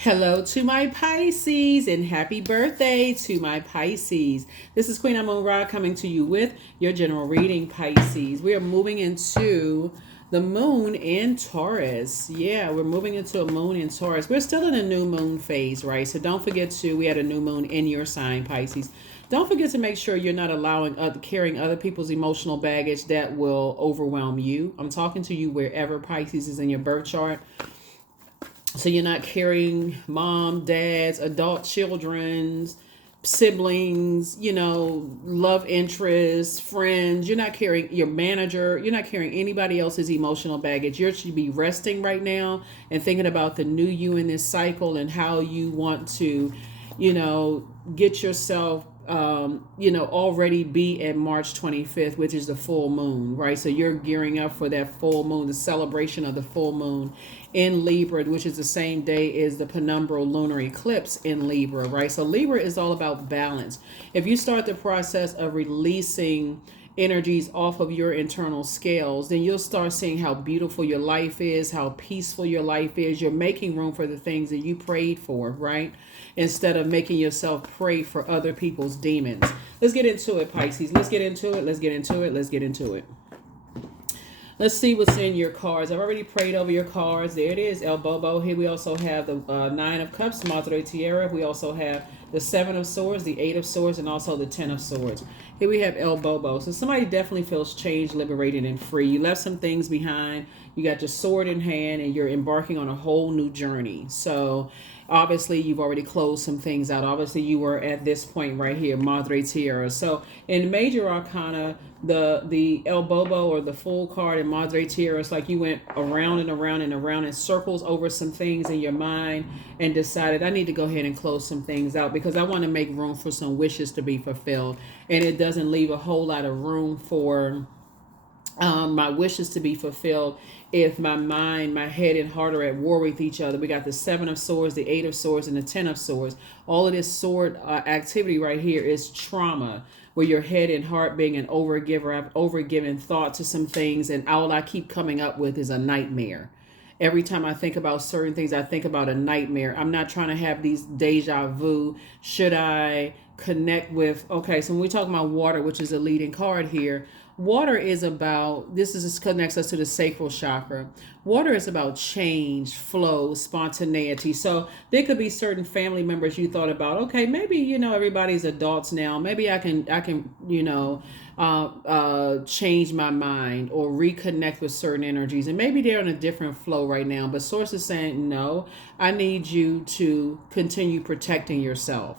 Hello to my Pisces and happy birthday to my Pisces. This is Queen Amun Ra coming to you with your general reading, Pisces. We are moving into the moon in Taurus. Yeah, we're moving into a moon in Taurus. We're still in a new moon phase, right? So don't forget we had a new moon in your sign, Pisces. Don't forget to make sure you're not carrying other people's emotional baggage that will overwhelm you. I'm talking to you wherever Pisces is in your birth chart. So you're not carrying mom, dads, adult children's, siblings, love interests, friends. You're not carrying your manager. You're not carrying anybody else's emotional baggage. You should be resting right now and thinking about the new you in this cycle and how you want to, get yourself already be at March 25th, which is the full moon, right? So you're gearing up for that full moon, the celebration of the full moon in Libra, which is the same day as the penumbral lunar eclipse in Libra, right? So Libra is all about balance. If you start the process of releasing energies off of your internal scales, then you'll start seeing how beautiful your life is, how peaceful your life is. You're making room for the things that you prayed for, right? Instead of making yourself pray for other people's demons. Let's get into it, Pisces. Let's get into it. Let's get into it. Let's get into it. Let's see what's in your cards. I've already prayed over your cards. There it is, El Bobo. Here we also have the Nine of Cups, Madre Tierra. We also have the Seven of Swords, the Eight of Swords, and also the Ten of Swords. Here we have El Bobo. So somebody definitely feels changed, liberated, and free. You left some things behind. You got your sword in hand, and you're embarking on a whole new journey. So obviously you've already closed some things out. Obviously you were at this point right here, Madre Tierra. So in major arcana, the El Bobo or the Fool card in Madre Tierra, it's like you went around and around and around in circles over some things in your mind and decided, I need to go ahead and close some things out because I want to make room for some wishes to be fulfilled. And it doesn't leave a whole lot of room for my wishes to be fulfilled if my mind, my head, and heart are at war with each other. We got the Seven of Swords, the Eight of Swords, and the Ten of Swords. All of this sword activity right here is trauma, where your head and heart being an overgiver. I've overgiven thought to some things, and all I keep coming up with is a nightmare. Every time I think about certain things, I think about a nightmare. I'm not trying to have these deja vu. Should I connect with, okay, so when we talk about water, which is a leading card here, water is about, connects us to the sacral chakra. Water is about change, flow, spontaneity. So there could be certain family members you thought about, okay, maybe, everybody's adults now. Maybe I can, change my mind or reconnect with certain energies. And maybe they're in a different flow right now. But Source is saying, no, I need you to continue protecting yourself.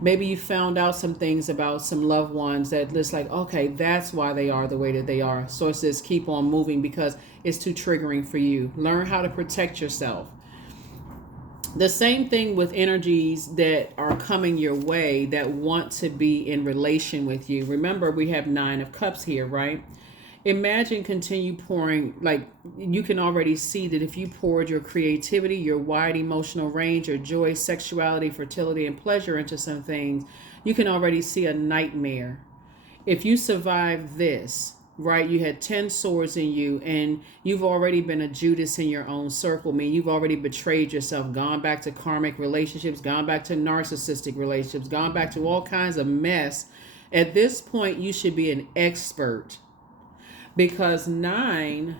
Maybe you found out some things about some loved ones that it's like, okay, that's why they are the way that they are. Sources keep on moving because it's too triggering for you. Learn how to protect yourself. The same thing with energies that are coming your way that want to be in relation with you. Remember, we have Nine of Cups here, right? Imagine continue pouring, like you can already see that if you poured your creativity, your wide emotional range, your joy, sexuality, fertility, and pleasure into some things, you can already see a nightmare. If you survive this, right, you had 10 swords in you and you've already been a Judas in your own circle. I mean, you've already betrayed yourself, gone back to karmic relationships, gone back to narcissistic relationships, gone back to all kinds of mess. At this point, you should be an expert because nine,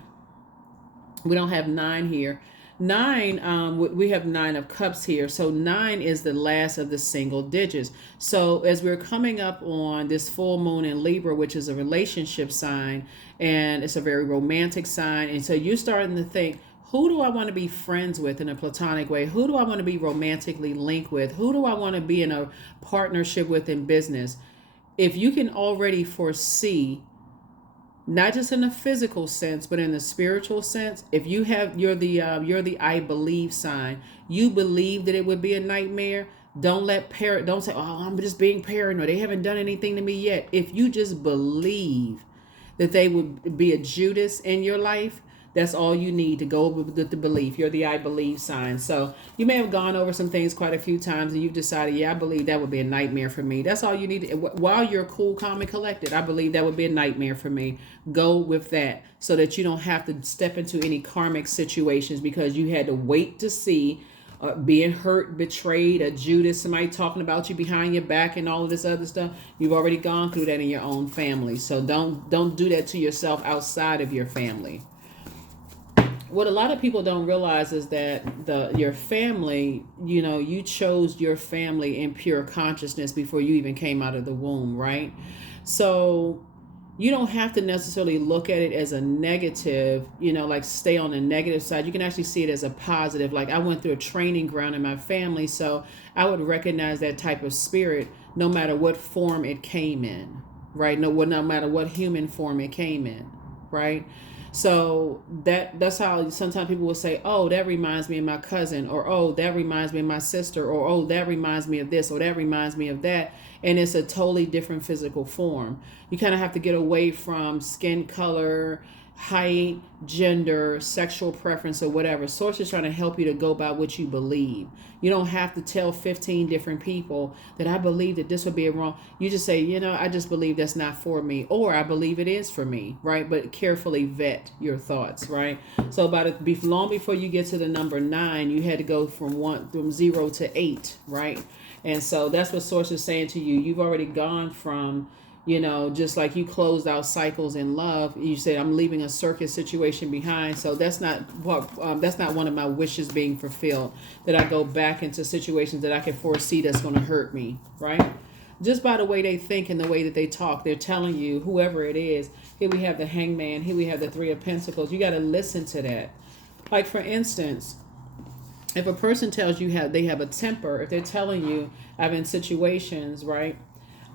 we don't have nine here. Nine, we have Nine of Cups here. So nine is the last of the single digits. So as we're coming up on this full moon in Libra, which is a relationship sign, and it's a very romantic sign. And so you're starting to think, who do I want to be friends with in a platonic way? Who do I want to be romantically linked with? Who do I want to be in a partnership with in business? If you can already foresee, not just in the physical sense, but in the spiritual sense, if you're the I believe sign, you believe that it would be a nightmare. Don't say, oh, I'm just being paranoid, they haven't done anything to me yet. If you just believe that they would be a Judas in your life, that's all you need to go with the belief. You're the I believe sign. So you may have gone over some things quite a few times and you've decided, yeah, I believe that would be a nightmare for me. That's all you need. While you're cool, calm, and collected, I believe that would be a nightmare for me. Go with that so that you don't have to step into any karmic situations because you had to wait to see, being hurt, betrayed, a Judas, somebody talking about you behind your back and all of this other stuff. You've already gone through that in your own family. So don't do that to yourself outside of your family. What a lot of people don't realize is that your family, you chose your family in pure consciousness before you even came out of the womb, right? So you don't have to necessarily look at it as a negative, like stay on the negative side. You can actually see it as a positive. Like, I went through a training ground in my family, so I would recognize that type of spirit no matter what form it came in, right? No matter what human form it came in, right? So that's how sometimes people will say, oh, that reminds me of my cousin, or oh, that reminds me of my sister, or oh, that reminds me of this, or that reminds me of that. And it's a totally different physical form. You kind of have to get away from skin color, height, gender, sexual preference, or whatever. Source is trying to help you to go by what you believe. You don't have to tell 15 different people that I believe that this would be wrong. You just say, I just believe that's not for me, or I believe it is for me, right? But carefully vet your thoughts, right? So long before you get to the number 9, you had to go from 0 to 8, right? And so that's what Source is saying to you. You've already gone from, just like you closed out cycles in love. You said, I'm leaving a circus situation behind. So that's not one of my wishes being fulfilled, that I go back into situations that I can foresee that's going to hurt me, right? Just by the way they think and the way that they talk, they're telling you, whoever it is. Here we have the Hangman. Here we have the 3 of Pentacles. You got to listen to that. Like, for instance, if a person tells you they have a temper, if they're telling you, I'm in situations, right?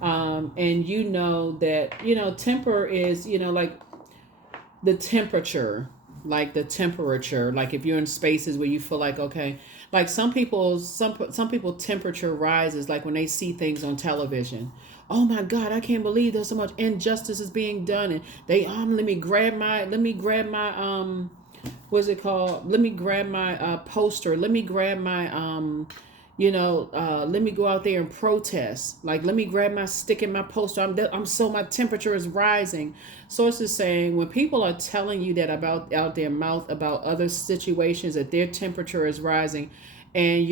And that, temper is, like the temperature, like if you're in spaces where you feel like, okay, like some people temperature rises, like when they see things on television. Oh my God, I can't believe there's so much injustice is being done. And they, let me grab my, what's it called? Let me grab my poster. Let me grab my, let me go out there and protest. Like, let me grab my stick and my poster. My temperature is rising. Source is saying, when people are telling you that out their mouth about other situations, that their temperature is rising, and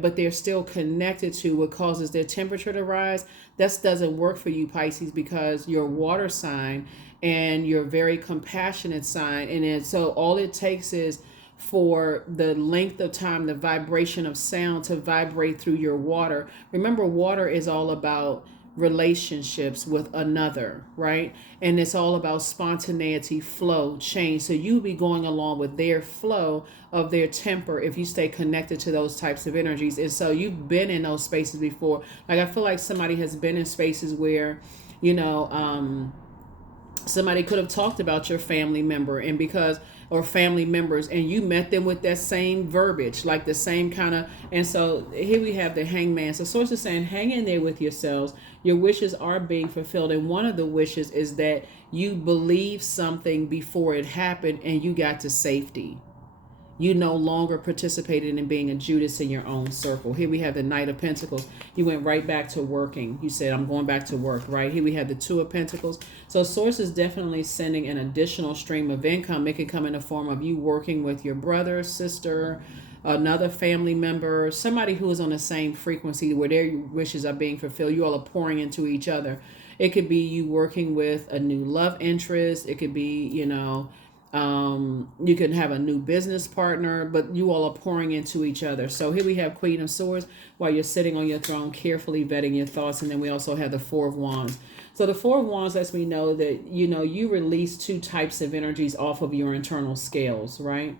but they're still connected to what causes their temperature to rise, that doesn't work for you, Pisces, because you're water sign and you're very compassionate sign. And so all it takes is for the length of time, the vibration of sound to vibrate through your water. Remember, water is all about relationships with another, right? And it's all about spontaneity, flow, change. So you'll be going along with their flow of their temper if you stay connected to those types of energies. And so you've been in those spaces before. Like, I feel like somebody has been in spaces where, somebody could have talked about your family member, or family members, and you met them with that same verbiage, like the same kind of. And so here we have the Hangman. So Source is saying, hang in there with yourselves. Your wishes are being fulfilled. And one of the wishes is that you believe something before it happened and you got to safety. You no longer participated in being a Judas in your own circle. Here we have the Knight of Pentacles. You went right back to working. You said, I'm going back to work, right? Here we have the 2 of Pentacles. So Source is definitely sending an additional stream of income. It can come in the form of you working with your brother, sister, another family member, somebody who is on the same frequency where their wishes are being fulfilled. You all are pouring into each other. It could be you working with a new love interest. It could be, you can have a new business partner, but you all are pouring into each other. So here we have Queen of Swords while you're sitting on your throne, carefully vetting your thoughts. And then we also have the 4 of Wands. So the 4 of Wands lets me know that, you release 2 types of energies off of your internal scales, right?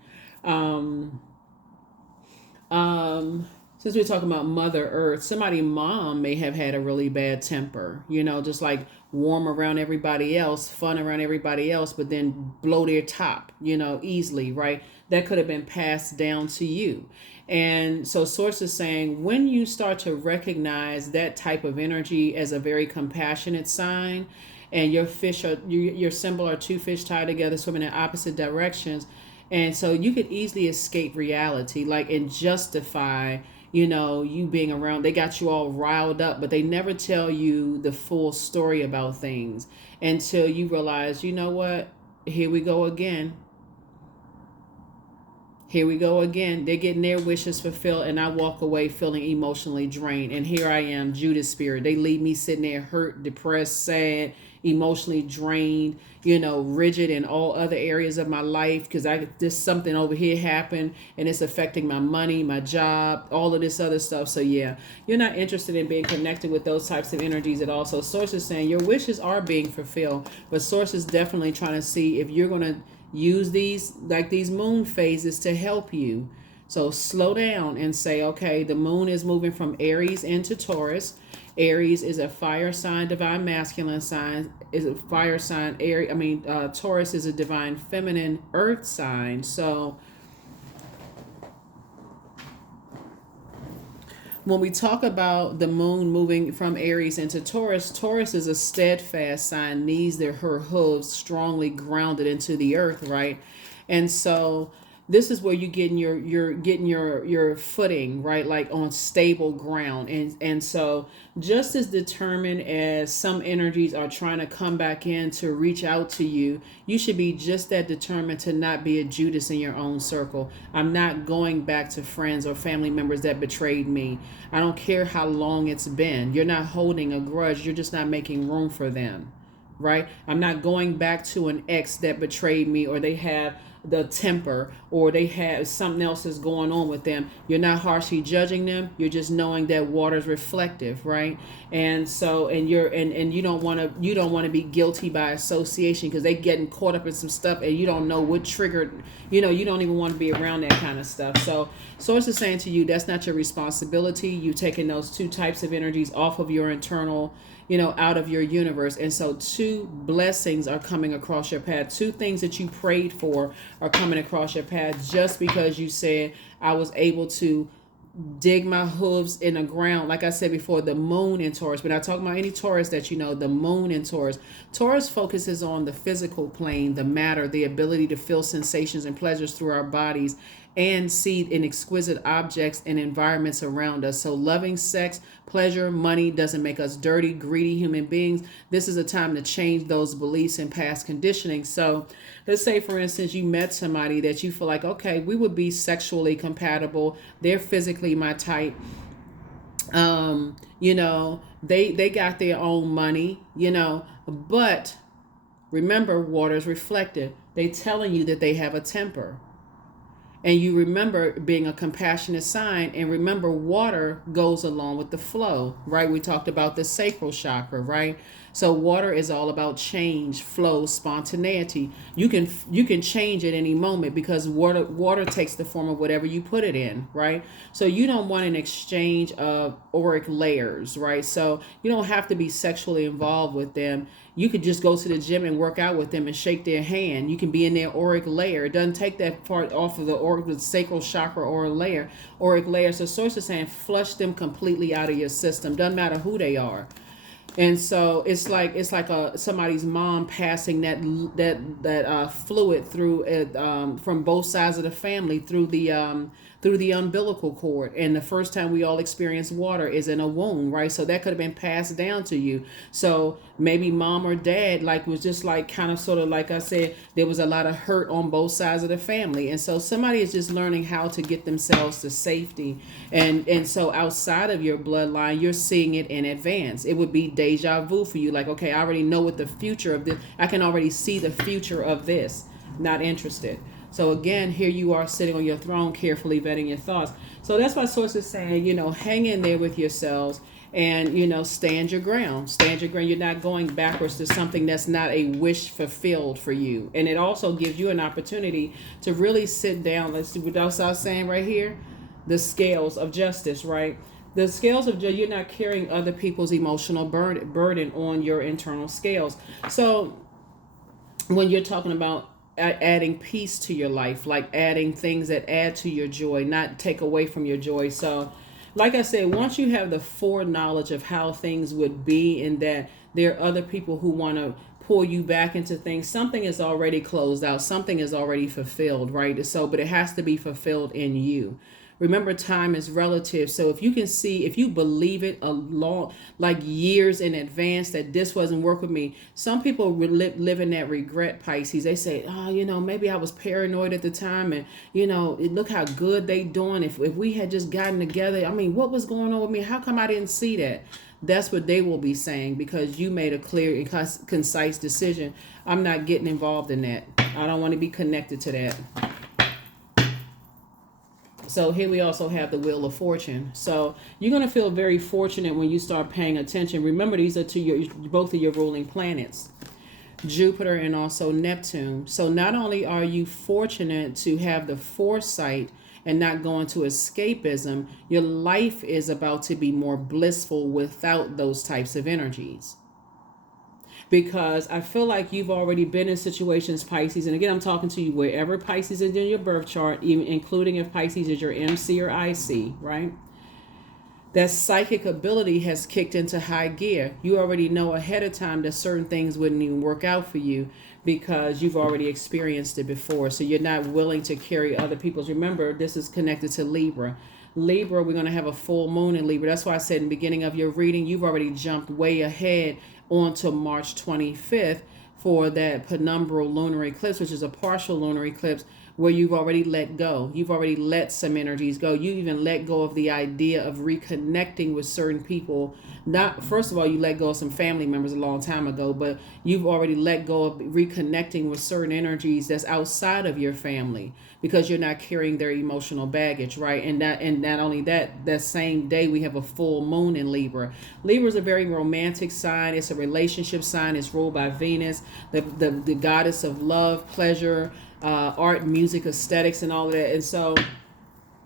Since we're talking about Mother Earth, somebody's mom may have had a really bad temper, just like warm around everybody else, fun around everybody else, but then blow their top, easily, right? That could have been passed down to you. And so Source is saying, when you start to recognize that type of energy as a very compassionate sign, and your symbol are 2 fish tied together, swimming in opposite directions, and so you could easily escape reality, and justify, you being around. They got you all riled up, but they never tell you the full story about things until you realize, you know what? Here we go again. Here we go again. They're getting their wishes fulfilled, and I walk away feeling emotionally drained. And here I am, Judas spirit. They leave me sitting there hurt, depressed, sad, emotionally drained, rigid in all other areas of my life because this something over here happened and it's affecting my money, my job, all of this other stuff. So yeah, you're not interested in being connected with those types of energies at all. So Source is saying your wishes are being fulfilled, but Source is definitely trying to see if you're going to use these moon phases to help you. So slow down and say, okay, the moon is moving from Aries into Taurus. Aries is a fire sign, divine masculine sign, is a fire sign. Taurus is a divine feminine earth sign. So when we talk about the moon moving from Aries into Taurus, Taurus is a steadfast sign, needs her hooves strongly grounded into the earth, right? And so this is where you're getting your footing, right? Like on stable ground. And so just as determined as some energies are trying to come back in to reach out to you, you should be just that determined to not be a Judas in your own circle. I'm not going back to friends or family members that betrayed me. I don't care how long it's been. You're not holding a grudge. You're just not making room for them, right? I'm not going back to an ex that betrayed me, or they have the temper, or they have something else that's going on with them. You're not harshly judging them. You're just knowing that water's reflective, right? And so, and you don't want to be guilty by association because they getting caught up in some stuff and you don't know what triggered, you don't even want to be around that kind of stuff. So Source is saying to you, that's not your responsibility. You taking those two types of energies off of your internal, out of your universe. And so two blessings are coming across your path. Two things that you prayed for are coming across your path just because you said, I was able to dig my hooves in the ground. Like I said before, the moon in Taurus. We're not talking about any Taurus that the moon in Taurus. Taurus focuses on the physical plane, the matter, the ability to feel sensations and pleasures through our bodies and see in exquisite objects and environments around us. So loving sex, pleasure, money doesn't make us dirty, greedy human beings. This is a time to change those beliefs and past conditioning. So let's say, for instance, you met somebody that you feel like, okay, we would be sexually compatible. They're physically my type. They got their own money, but remember, water is reflective. They telling you that they have a temper. And you remember being a compassionate sign, and remember can goes along with the flow, right? We talked about the sacral chakra, right? So water is all about change, flow, spontaneity. You can change at any moment because water takes the form of whatever you put it in, right? So you don't want an exchange of auric layers, right? So you don't have to be sexually involved with them. You could just go to the gym and work out with them and shake their hand. You can be in their auric layer. It doesn't take that part off of the sacral chakra or auric layer. So Source is saying flush them completely out of your system. Doesn't matter who they are. And so it's like somebody's mom passing that fluid through from both sides of the family through the umbilical cord. And the first time we all experience water is in a womb, right? So that could have been passed down to you. So maybe mom or dad was just kind of sort of like I said, there was a lot of hurt on both sides of the family. And so somebody is just learning how to get themselves to safety. And so outside of your bloodline, you're seeing it in advance. It would be deja vu for you. Like, okay, I already know what the future of this, I can already see the future of this. Not interested. So again, here you are sitting on your throne, carefully vetting your thoughts. So that's why Source is saying, hang in there with yourselves and, stand your ground. Stand your ground. You're not going backwards to something that's not a wish fulfilled for you. And it also gives you an opportunity to really sit down. Let's see what else I was saying right here. The scales of justice, right? The scales of justice, you're not carrying other people's emotional burden on your internal scales. So when you're talking about adding peace to your life, like adding things that add to your joy, not take away from your joy. So like I said, once you have the foreknowledge of how things would be and that there are other people who want to pull you back into things, something is already closed out, something is already fulfilled, right? So but it has to be fulfilled in you, Remember, time is relative. So if you can see, if you believe it a long, like years in advance that this wasn't work with me, some people live in that regret, Pisces. They say, oh, maybe I was paranoid at the time, and look how good they doing. If we had just gotten together, I mean, what was going on with me? How come I didn't see that? That's what they will be saying, because you made a clear and concise decision. I'm not getting involved in that. I don't want to be connected to that. So here we also have the Wheel of Fortune. So you're going to feel very fortunate when you start paying attention. Remember, these are to both of your ruling planets, Jupiter and also Neptune. So not only are you fortunate to have the foresight and not go into escapism, your life is about to be more blissful without those types of energies. Because I feel like you've already been in situations, Pisces, and again, I'm talking to you wherever Pisces is in your birth chart, even including if Pisces is your MC or IC, right? That psychic ability has kicked into high gear. You already know ahead of time that certain things wouldn't even work out for you because you've already experienced it before. So you're not willing to carry other people's. Remember, this is connected to Libra. Libra, we're going to have a full moon in Libra. That's why I said in the beginning of your reading, you've already jumped way ahead onto March 25th for that penumbral lunar eclipse, which is a partial lunar eclipse, where you've already let go. You've already let some energies go. You even let go of the idea of reconnecting with certain people. Not, first of all, you let go of some family members a long time ago, but you've already let go of reconnecting with certain energies that's outside of your family because you're not carrying their emotional baggage, right? And not only that same day we have a full moon in Libra. Libra is a very romantic sign. It's a relationship sign. It's ruled by Venus, the goddess of love, pleasure, art, music, aesthetics, and all of that. And so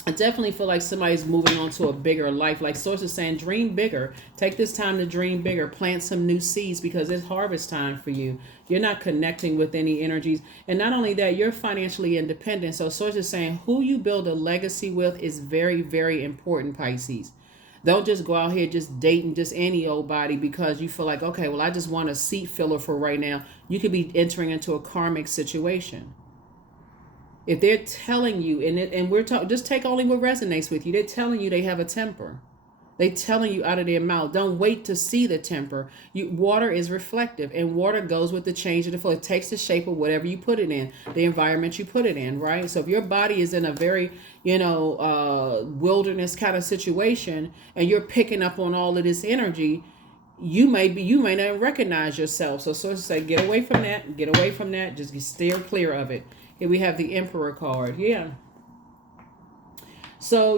I definitely feel like somebody's moving on to a bigger life. Like Source is saying, dream bigger. Take this time to dream bigger. Plant some new seeds because it's harvest time for you. You're not connecting with any energies. And not only that, you're financially independent. So Source is saying who you build a legacy with is very, very important, Pisces. Don't just go out here just dating just any old body because you feel like, okay, well, I just want a seat filler for right now. You could be entering into a karmic situation. If they're telling you, and we're talking, just take only what resonates with you. They're telling you they have a temper. They're telling you out of their mouth. Don't wait to see the temper. Water is reflective, and water goes with the change of the flow. It takes the shape of whatever you put it in, the environment you put it in, right? So if your body is in a very, wilderness kind of situation, and you're picking up on all of this energy, you may not recognize yourself. So sources say, get away from that. Just steer clear of it. Here we have the Emperor card. So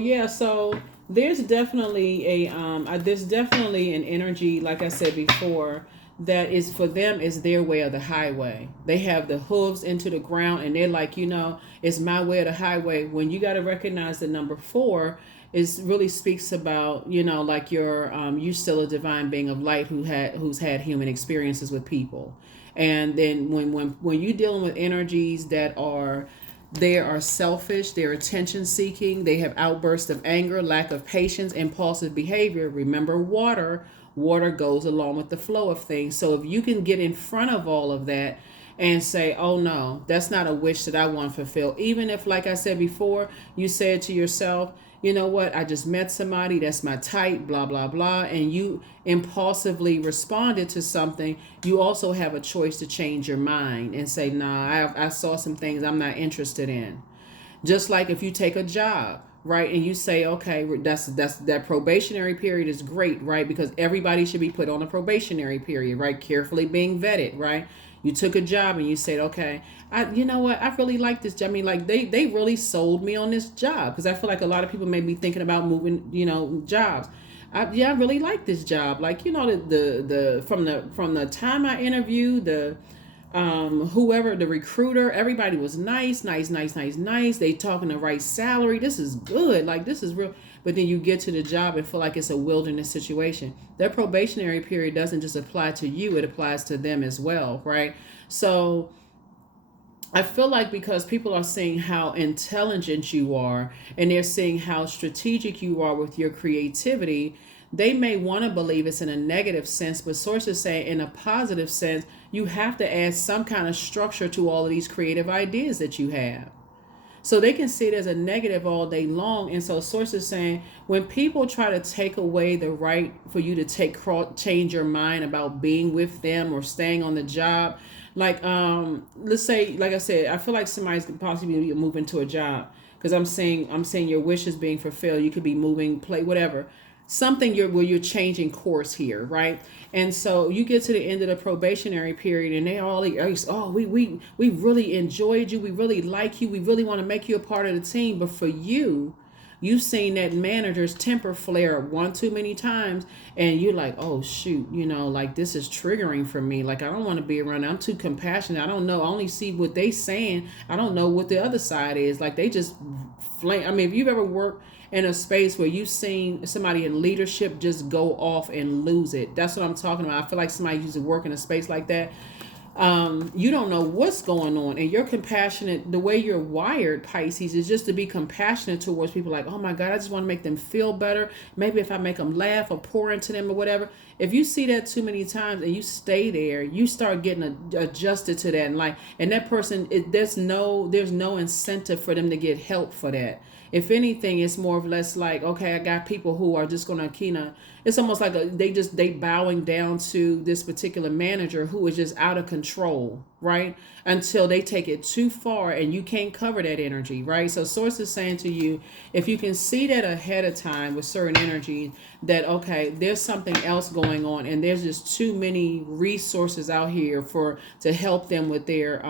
there's definitely an energy, like I said before, that is for them is their way or the highway. They have the hooves into the ground and they're like, it's my way or the highway. When you got to recognize the number 4 is really speaks about, like you're still a divine being of light who's had human experiences with people. And then when you're dealing with energies that are selfish, they're attention seeking, they have outbursts of anger, lack of patience, impulsive behavior. Remember, water goes along with the flow of things. So if you can get in front of all of that and say, oh no, that's not a wish that I want fulfilled. Even if, like I said before, you said to yourself, you know what, I just met somebody, that's my type, blah, blah, blah, and you impulsively responded to something, you also have a choice to change your mind and say, nah, I saw some things I'm not interested in. Just like if you take a job, right, and you say, okay, that probationary period is great, right, because everybody should be put on a probationary period, right, carefully being vetted, right. You took a job and you said, okay, you know what, I really like this job. I mean, like they really sold me on this job, because I feel like a lot of people may be thinking about moving, jobs. I really like this job. Like, the from the time I interviewed, whoever, the recruiter, everybody was nice. They talking the right salary. This is good. Like, this is real. But then you get to the job and feel like it's a wilderness situation. That probationary period doesn't just apply to you, it applies to them as well, right? So I feel like because people are seeing how intelligent you are and they're seeing how strategic you are with your creativity, they may want to believe it's in a negative sense, but sources say in a positive sense, you have to add some kind of structure to all of these creative ideas that you have. So they can see it as a negative all day long. And so source is saying when people try to take away the right for you to change your mind about being with them or staying on the job, like let's say, like I said, I feel like somebody's possibly moving to a job because I'm saying your wish is being fulfilled. You could be moving, play, whatever, something where you're changing course here, right? And so you get to the end of the probationary period and they all oh, we really enjoyed you, we really like you, we really want to make you a part of the team. But for you've seen that manager's temper flare up one too many times, and you're like, oh shoot, like this is triggering for me. Like I don't want to be around. I'm too compassionate. I don't know. I only see what they saying. I don't know what the other side is. Like they just flame. I mean, if you've ever worked in a space where you've seen somebody in leadership just go off and lose it, that's what I'm talking about. I feel like somebody used to work in a space like that. You don't know what's going on, and you're compassionate. The way you're wired, Pisces, is just to be compassionate towards people. Like, oh my God, I just want to make them feel better. Maybe if I make them laugh or pour into them or whatever. If you see that too many times and you stay there, you start getting adjusted to that, and that person, there's no incentive for them to get help for that. If anything, it's more or less like, okay, I got people who are just gonna it's almost like they bowing down to this particular manager who is just out of control, right? Until they take it too far and you can't cover that energy, right? So source is saying to you, if you can see that ahead of time with certain energy, that okay, there's something else going on and there's just too many resources out here to help them with their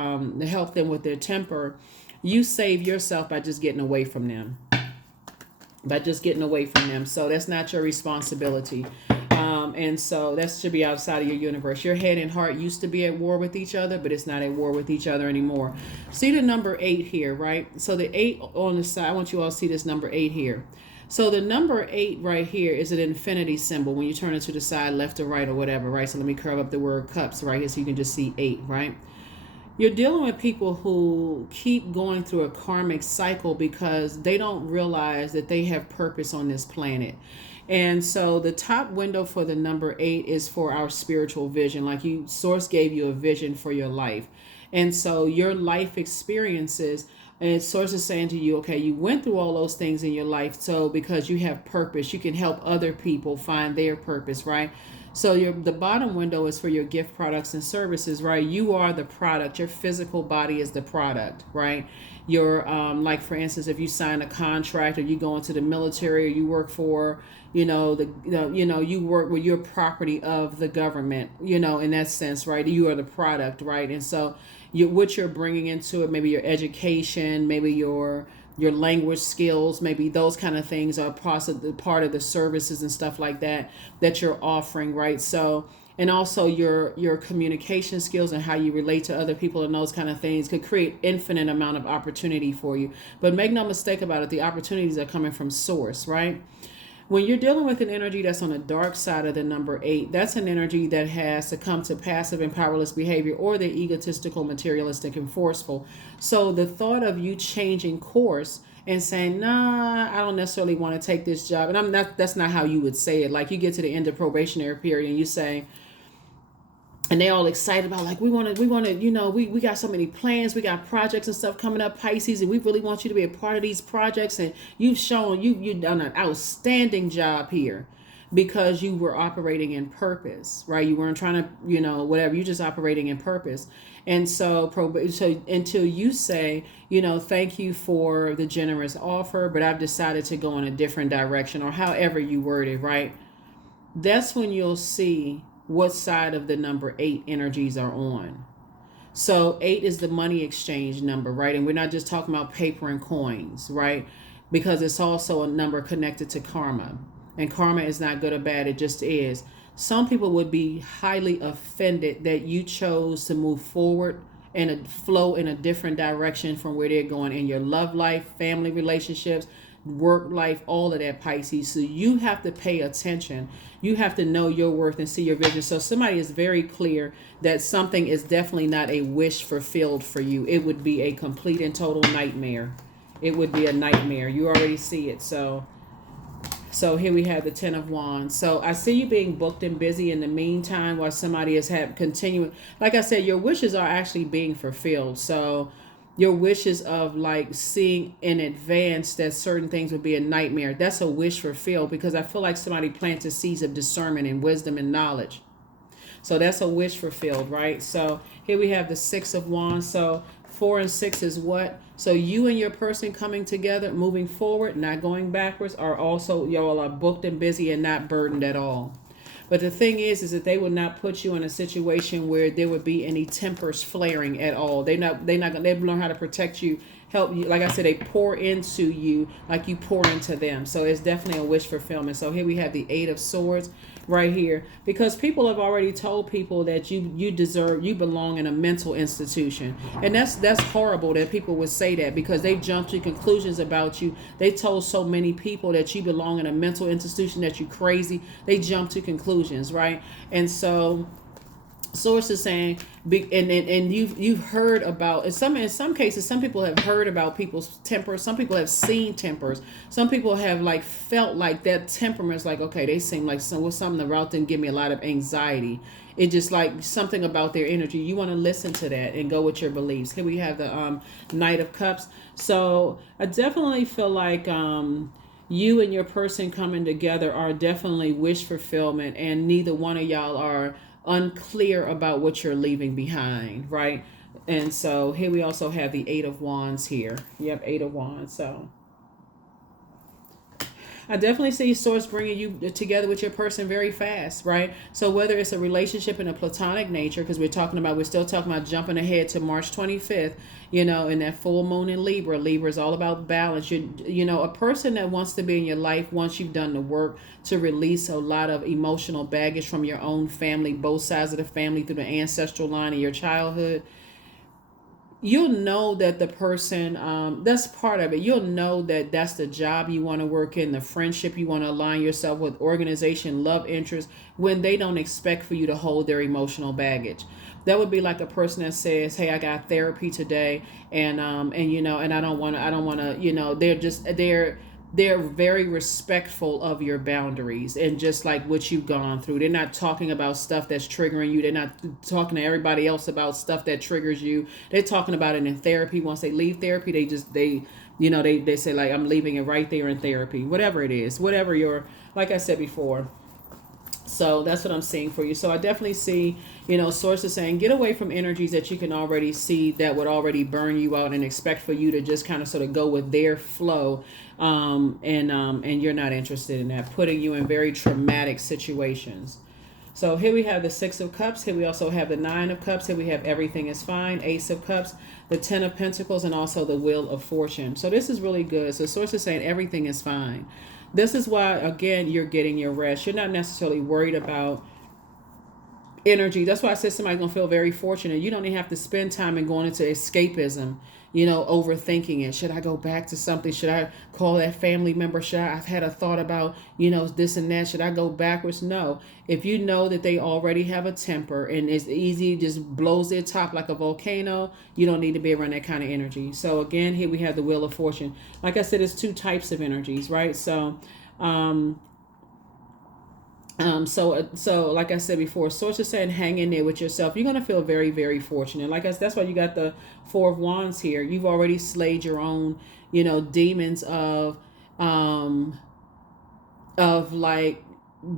temper. You save yourself by just getting away from them. So that's not your responsibility. And so that should be outside of your universe. Your head and heart used to be at war with each other, but it's not at war with each other anymore. See the number 8 here, right? So the 8 on the side, I want you all to see this number 8 here. So the number 8 right here is an infinity symbol when you turn it to the side, left or right or whatever, right? So let me curve up the word cups right here so you can just see 8, right? You're dealing with people who keep going through a karmic cycle because they don't realize that they have purpose on this planet. And so the top window for the number 8 is for our spiritual vision. Like source gave you a vision for your life. And so your life experiences, and source is saying to you, okay, you went through all those things in your life. So because you have purpose, you can help other people find their purpose, right? So the bottom window is for your gift products and services, right? You are the product. Your physical body is the product, right? Your like for instance, if you sign a contract or you go into the military or you work for, you work with your property of the government, in that sense, right? You are the product, right? And so what you're bringing into it, maybe your education, maybe your language skills, maybe those kind of things are part of the services and stuff like that you're offering, right? So, and also your communication skills and how you relate to other people and those kind of things could create infinite amount of opportunity for you. But make no mistake about it, the opportunities are coming from source, right? When you're dealing with an energy that's on the dark side of the number 8, that's an energy that has succumbed to passive and powerless behavior, or they're egotistical, materialistic, and forceful. So the thought of you changing course and saying, nah, I don't necessarily want to take this job. And that's not how you would say it. Like you get to the end of probationary period and you say, and they all excited about like we want to we got so many plans, we got projects and stuff coming up, Pisces, and we really want you to be a part of these projects, and you've shown you've done an outstanding job here because you were operating in purpose, right? You weren't trying to whatever, you're just operating in purpose. And so until you say, thank you for the generous offer, but I've decided to go in a different direction, or however you word it, right? That's when you'll see what side of the number 8 energies are on. So 8 is the money exchange number, right? And we're not just talking about paper and coins, right? Because it's also a number connected to karma. And karma is not good or bad, it just is. Some people would be highly offended that you chose to move forward and flow in a different direction from where they're going in your love life, family relationships, work life, all of that, Pisces. So you have to pay attention. You have to know your worth and see your vision. So somebody is very clear that something is definitely not a wish fulfilled for you. It would be a complete and total nightmare. It would be a nightmare. You already see it. So here we have the 10 of Wands. So I see you being booked and busy in the meantime while somebody is continuing. Like I said, your wishes are actually being fulfilled. So your wishes of like seeing in advance that certain things would be a nightmare. That's a wish fulfilled, because I feel like somebody planted seeds of discernment and wisdom and knowledge. So that's a wish fulfilled, right? So here we have the Six of Wands. So 4 and 6 is what? So you and your person coming together, moving forward, not going backwards, are also, y'all are booked and busy and not burdened at all. But the thing is that they would not put you in a situation where there would be any tempers flaring at all. They learn how to protect you, help you. Like I said, they pour into you like you pour into them. So it's definitely a wish fulfillment. So here we have the Eight of Swords right here, because people have already told people that you belong in a mental institution, and that's horrible that people would say that, because they jumped to conclusions about you. They told so many people that you belong in a mental institution, that you crazy. They jumped to conclusions, right? And so source is saying, and you've heard about, in some cases, some people have heard about people's tempers. Some people have seen tempers. Some people have like felt like that temperament is like, okay, they seem like something about them give me a lot of anxiety. It just like something about their energy. You want to listen to that and go with your beliefs. Here we have the Knight of Cups. So I definitely feel like you and your person coming together are definitely wish fulfillment, and neither one of y'all are unclear about what you're leaving behind, right? And so here we also have the Eight of Wands here. You have Eight of Wands. So I definitely see source bringing you together with your person very fast, right? So whether it's a relationship in a platonic nature, because we're still talking about jumping ahead to March 25th, in that full moon in Libra. Libra is all about balance. A person that wants to be in your life once you've done the work to release a lot of emotional baggage from your own family, both sides of the family, through the ancestral line of your childhood. You'll know that the person, that's part of it. You'll know that that's the job you want to work in, the friendship you want to align yourself with, organization, love interest, when they don't expect for you to hold their emotional baggage. That would be like a person that says, hey, I got therapy today, and I don't want to, they're very respectful of your boundaries and just like what you've gone through. They're not talking about stuff that's triggering you. They're not talking to everybody else about stuff that triggers you. They're talking about it in therapy. Once they leave therapy, they say like, I'm leaving it right there in therapy, whatever it is, whatever like I said before. So that's what I'm seeing for you. So I definitely see, sources saying get away from energies that you can already see that would already burn you out and expect for you to just kind of sort of go with their flow. And you're not interested in that, putting you in very traumatic situations. So here we have the Six of Cups. Here we also have the Nine of Cups. Here we have everything is fine, Ace of Cups, the Ten of Pentacles, and also the Wheel of Fortune. So this is really good. So source is saying everything is fine. This is why, again, you're getting your rest. You're not necessarily worried about energy. That's why I said somebody's going to feel very fortunate. You don't even have to spend time in going into escapism, overthinking it. Should I go back to something? Should I call that family member? I've had a thought about, this and that. Should I go backwards? No. If you know that they already have a temper and it's easy, just blows their top like a volcano, you don't need to be around that kind of energy. So again, here we have the Wheel of Fortune. Like I said, it's two types of energies, right? So, so like I said before, source is saying hang in there with yourself. You're going to feel very, very fortunate. Like that's why you got the Four of Wands here. You've already slayed your own, demons of like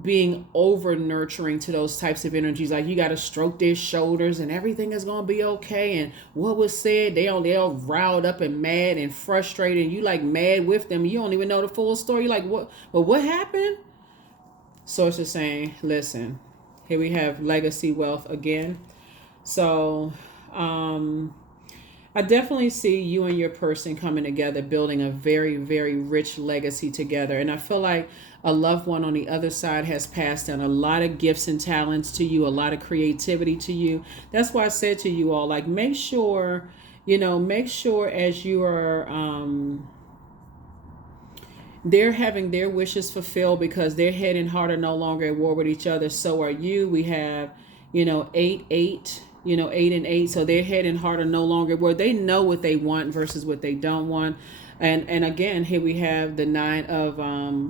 being over nurturing to those types of energies. Like you got to stroke their shoulders and everything is going to be okay. And what was said, they all riled up and mad and frustrated. And you like mad with them. You don't even know the full story. You're like, what? But what happened? Source is saying, listen, here we have legacy wealth again. So I definitely see you and your person coming together, building a very, very rich legacy together. And I feel like a loved one on the other side has passed down a lot of gifts and talents to you, a lot of creativity to you. That's why I said to you all, like, make sure as you are... they're having their wishes fulfilled because their head and heart are no longer at war with each other. So are you. We have, 8, 8 and 8. So their head and heart are no longer at war. They know what they want versus what they don't want. And again, here we have the Nine of,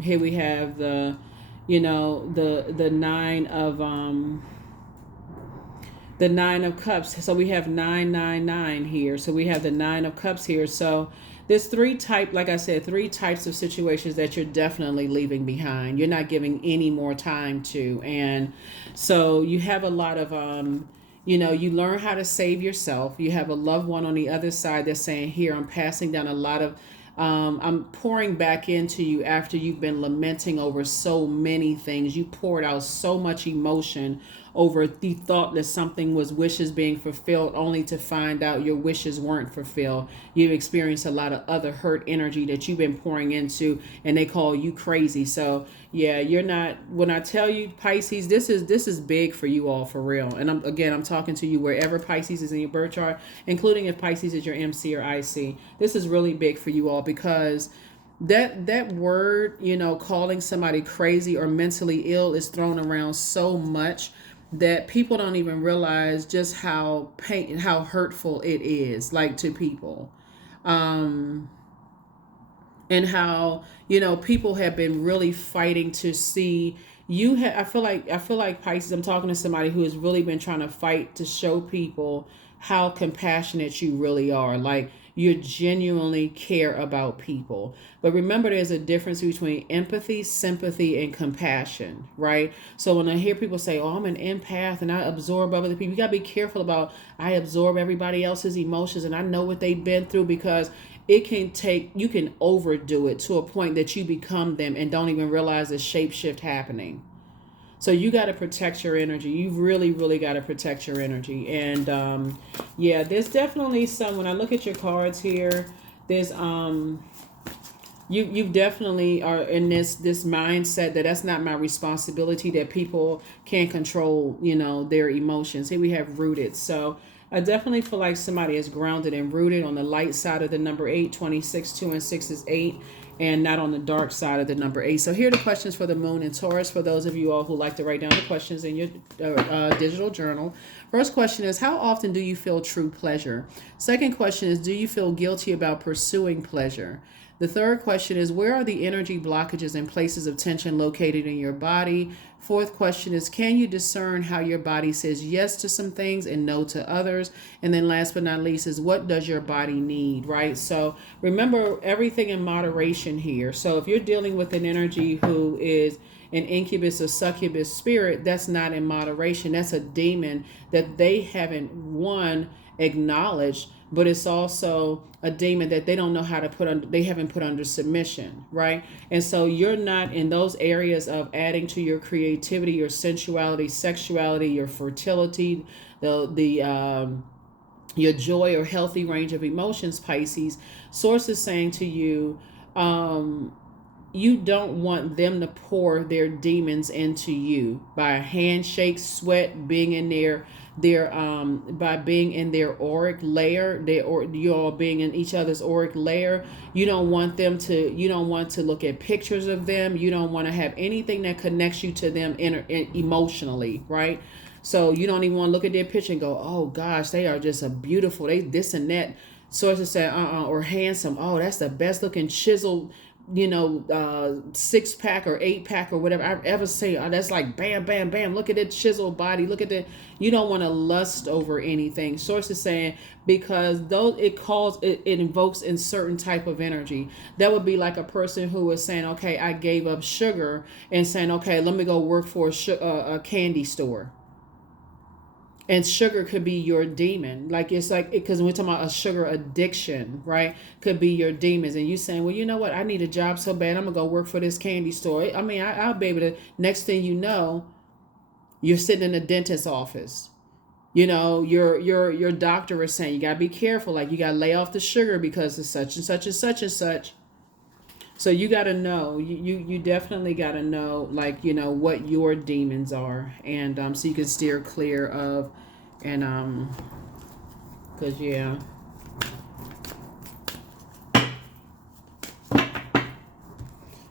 here we have the, the Nine of, the Nine of Cups. So we have 999 here. So we have the Nine of Cups here. So there's like I said, three types of situations that you're definitely leaving behind. You're not giving any more time to. And so you have a lot of, you learn how to save yourself. You have a loved one on the other side that's saying, here, I'm passing down a lot of, I'm pouring back into you after you've been lamenting over so many things. You poured out so much emotion over the thought that something was wishes being fulfilled, only to find out your wishes weren't fulfilled. You've experienced a lot of other hurt energy that you've been pouring into, and they call you crazy. So yeah, you're not, when I tell you Pisces, this is big for you all, for real. And I'm talking to you wherever Pisces is in your birth chart, including if Pisces is your MC or IC. This is really big for you all, because that word, calling somebody crazy or mentally ill is thrown around so much that people don't even realize just how hurtful it is, like, to people. And how, people have been really fighting to see you I feel like Pisces, I'm talking to somebody who has really been trying to fight to show people how compassionate you really are. Like, you genuinely care about people. But remember, there's a difference between empathy, sympathy, and compassion, right? So when I hear people say, oh, I'm an empath and I absorb other people, you got to be careful about, I absorb everybody else's emotions and I know what they've been through, because you can overdo it to a point that you become them and don't even realize the shapeshift happening. So you got to protect your energy. You really, really got to protect your energy. And yeah, there's definitely some, when I look at your cards here, there's you definitely are in this mindset that that's not my responsibility, that people can't control, their emotions. Here we have rooted. So I definitely feel like somebody is grounded and rooted on the light side of the number 8. 26, 2 and 6 is 8, and not on the dark side of the number 8. So here are the questions for the moon in Taurus, for those of you all who like to write down the questions in your digital journal. First question is, how often do you feel true pleasure? Second question is, do you feel guilty about pursuing pleasure? The third question is, where are the energy blockages and places of tension located in your body? Fourth question is, can you discern how your body says yes to some things and no to others? And then last but not least is, what does your body need, right? So remember, everything in moderation here. So if you're dealing with an energy who is an incubus or succubus spirit, that's not in moderation. That's a demon that they haven't, acknowledged, but it's also a demon that they don't know how to they haven't put under submission, right? And so you're not in those areas of adding to your creativity, your sensuality, sexuality, your fertility, your joy or healthy range of emotions, Pisces. Source is saying to you, you don't want them to pour their demons into you by a handshake, sweat, being in their by being in their auric layer, you all being in each other's auric layer. You don't want to look at pictures of them. You don't want to have anything that connects you to them emotionally, right? So you don't even want to look at their picture and go, oh gosh, they are just a beautiful, they this and that. Sources say, or handsome. Oh, that's the best looking chiseled, 6-pack or 8-pack or whatever I've ever seen. Oh, that's like bam, bam, bam. Look at that chiseled body. Look at that. You don't want to lust over anything. Source is saying, because though it invokes in certain type of energy. That would be like a person who is saying, okay, I gave up sugar, and saying, okay, let me go work for a candy store. And sugar could be your demon. Like, it's like, because we're talking about a sugar addiction, right? Could be your demons. And you saying, well, you know what? I need a job so bad. I'm going to go work for this candy store. I mean, I'll be able to, next thing you know, you're sitting in a dentist's office. Your doctor is saying, you got to be careful. Like, you got to lay off the sugar because it's such and such and such and such. So you got to know, you definitely got to know, like, what your demons are. And so you can steer clear of, and because, yeah.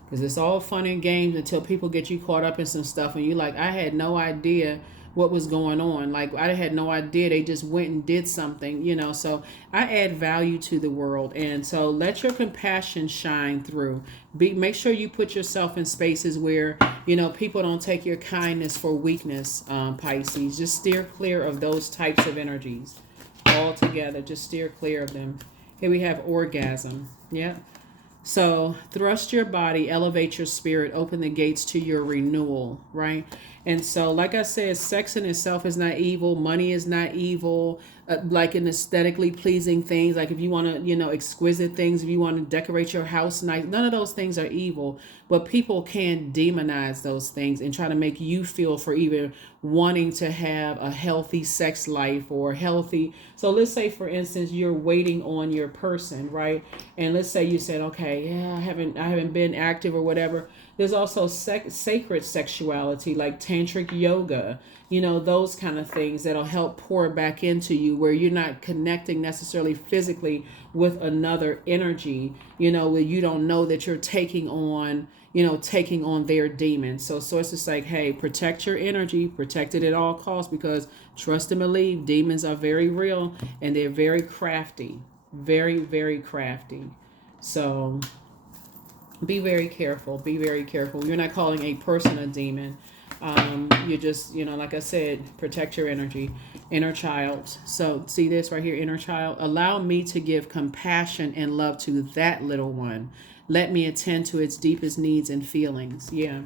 Because it's all fun and games until people get you caught up in some stuff and you're like, I had no idea what was going on. Like I had no idea. They just went and did something, you know. So I add value to the world. And so let your compassion shine through. Make sure you put yourself in spaces where, you know, people don't take your kindness for weakness, Pisces. Just steer clear of those types of energies altogether. Just steer clear of them. Here we have orgasm. Yeah. So thrust your body, elevate your spirit, open the gates to your renewal, right? And so, like I said, sex in itself is not evil. Money is not evil. Like in aesthetically pleasing things, like if you want to, you know, exquisite things, if you want to decorate your house nice, none of those things are evil. But people can demonize those things and try to make you feel for even wanting to have a healthy sex life or healthy. So let's say, for instance, you're waiting on your person, right? And let's say you said, okay, yeah, I haven't been active or whatever. There's also sacred sexuality, like tantric yoga, you know, those kind of things that'll help pour back into you, where you're not connecting necessarily physically with another energy, you know, where you don't know that you're taking on, you know, taking on their demons. So it's just like, hey, protect your energy, protect it at all costs, because trust and believe, demons are very real and they're very crafty, very, very crafty. So be very careful. Be very careful. You're not calling a person a demon. You're just, you know, like I said, protect your energy. Inner child. So see this right here, inner child. Allow me to give compassion and love to that little one. Let me attend to its deepest needs and feelings. Yeah.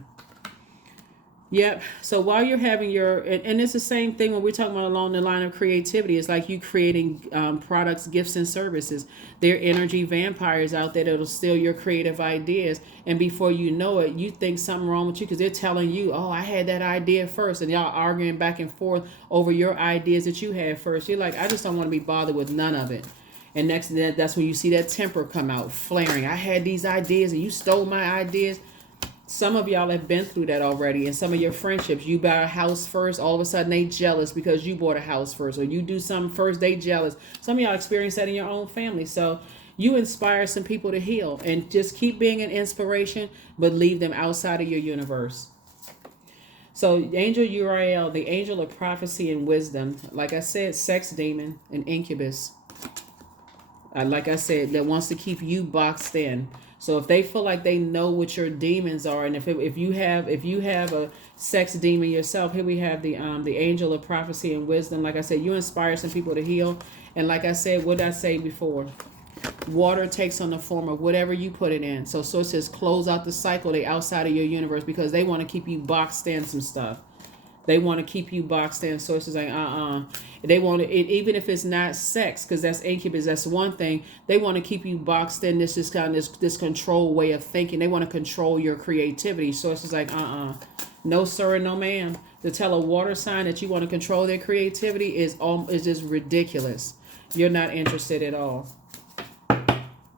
Yep. So while you're having your, and it's the same thing when we're talking about along the line of creativity. It's like you creating products, gifts, and services. There are energy vampires out there that'll steal your creative ideas. And before you know it, you think something wrong with you because they're telling you, oh, I had that idea first. And y'all arguing back and forth over your ideas that you had first. You're like, I just don't want to be bothered with none of it. And that's when you see that temper come out, flaring. I had these ideas and you stole my ideas. Some of y'all have been through that already. And some of your friendships, you buy a house first, all of a sudden they jealous because you bought a house first, or you do something first, they jealous. Some of y'all experience that in your own family. So you inspire some people to heal, and just keep being an inspiration, but leave them outside of your universe. So Angel Uriel, the angel of prophecy and wisdom, like I said, sex demon and incubus. Like I said, that wants to keep you boxed in. So if they feel like they know what your demons are, and if you have a sex demon yourself, here we have the angel of prophecy and wisdom. Like I said, you inspire some people to heal, and like I said, what did I say before? Water takes on the form of whatever you put it in. So it says close out the cycle. They outside of your universe because they want to keep you boxed in some stuff. They want to keep you boxed in. So it's just like, They want to, even if it's not sex, because that's incubus, that's one thing. They want to keep you boxed in this kind of this control way of thinking. They want to control your creativity. So it's just like, no sir and no ma'am. To tell a water sign that you want to control their creativity is just ridiculous. You're not interested at all.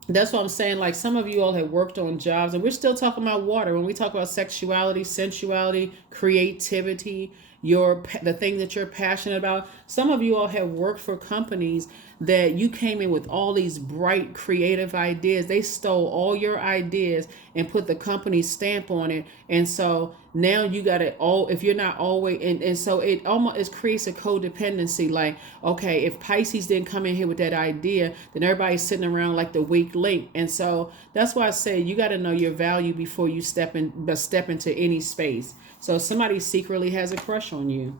That's what I'm saying. Like, some of you all have worked on jobs, and we're still talking about water. When we talk about sexuality, sensuality, creativity, the thing that you're passionate about. Some of you all have worked for companies that you came in with all these bright creative ideas. They stole all your ideas and put the company stamp on it. And so now you got it all, if you're not always, and so it creates a codependency. Like, okay, if Pisces didn't come in here with that idea, then everybody's sitting around like the weak link. And so that's why I say you got to know your value before you step into any space. So somebody secretly has a crush on you.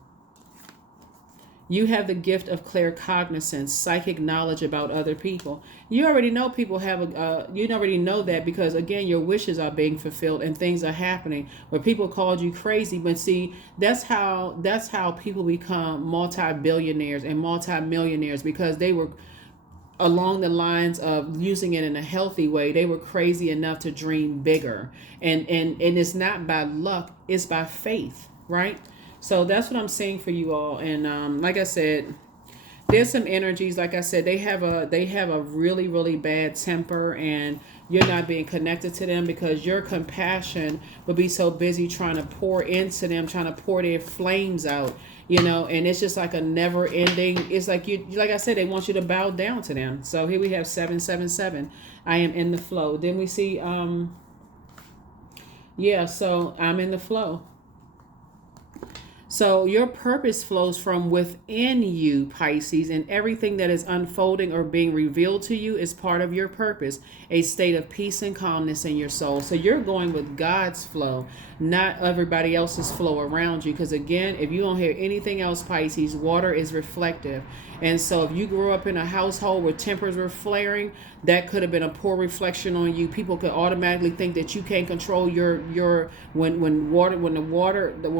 You have the gift of claircognizance, psychic knowledge about other people. You already know people have you already know that because, again, your wishes are being fulfilled and things are happening. Where people called you crazy, but see, that's how people become multi-billionaires and multi-millionaires, because they were along the lines of using it in a healthy way. They were crazy enough to dream bigger, and it's not by luck, it's by faith, right? So that's what I'm saying for you all. And like I said, there's some energies. Like I said, they have a really, really bad temper, and you're not being connected to them because your compassion would be so busy trying to pour into them, trying to pour their flames out, and it's just like a never ending. It's like like I said, they want you to bow down to them. So here we have 777. I am in the flow. Then we see, so I'm in the flow. So your purpose flows from within you, Pisces, and everything that is unfolding or being revealed to you is part of your purpose, a state of peace and calmness in your soul. So you're going with God's flow, not everybody else's flow around you. Because again, if you don't hear anything else, Pisces, water is reflective. And so if you grew up in a household where tempers were flaring, that could have been a poor reflection on you. People could automatically think that you can't control your when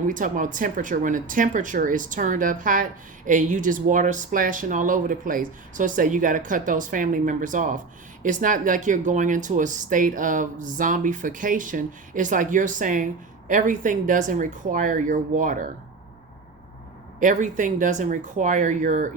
we talk about temperature, when the temperature is turned up hot and you just water splashing all over the place. So say you got to cut those family members off. It's not like you're going into a state of zombification. It's like you're saying everything doesn't require your water. Everything doesn't require your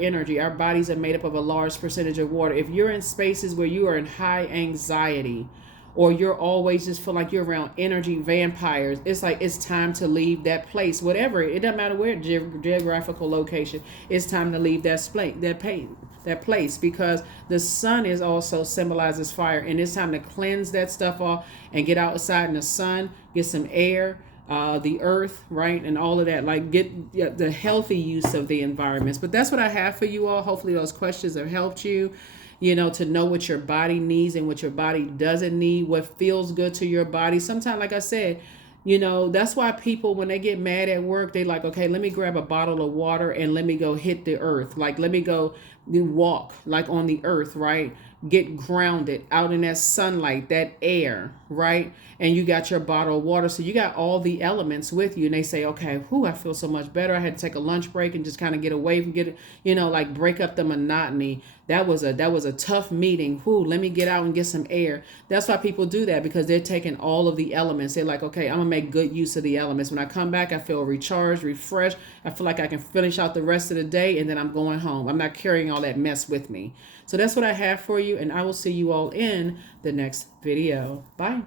energy. Our bodies are made up of a large percentage of water. If you're in spaces where you are in high anxiety, or you're always just feel like you're around energy vampires, it's like it's time to leave that place. Whatever, it doesn't matter where geographical location, it's time to leave that place, because the sun is also symbolizes fire, and it's time to cleanse that stuff off and get outside in the sun, get some air, the earth, right, and all of that. Like get the healthy use of the environments. But that's what I have for you all. Hopefully those questions have helped you, to know what your body needs and what your body doesn't need, what feels good to your body. Sometimes, like I said, that's why people, when they get mad at work, they like, okay, let me grab a bottle of water and let me go hit the earth. Like, let me go walk like on the earth, right? Get grounded out in that sunlight, that air, right? And you got your bottle of water. So you got all the elements with you. And they say, okay, I feel so much better. I had to take a lunch break and just kind of get away from like break up the monotony. That was a tough meeting. Let me get out and get some air. That's why people do that, because they're taking all of the elements. They're like, okay, I'm gonna make good use of the elements. When I come back, I feel recharged, refreshed. I feel like I can finish out the rest of the day, and then I'm going home. I'm not carrying all that mess with me. So that's what I have for you, and I will see you all in the next video. Bye.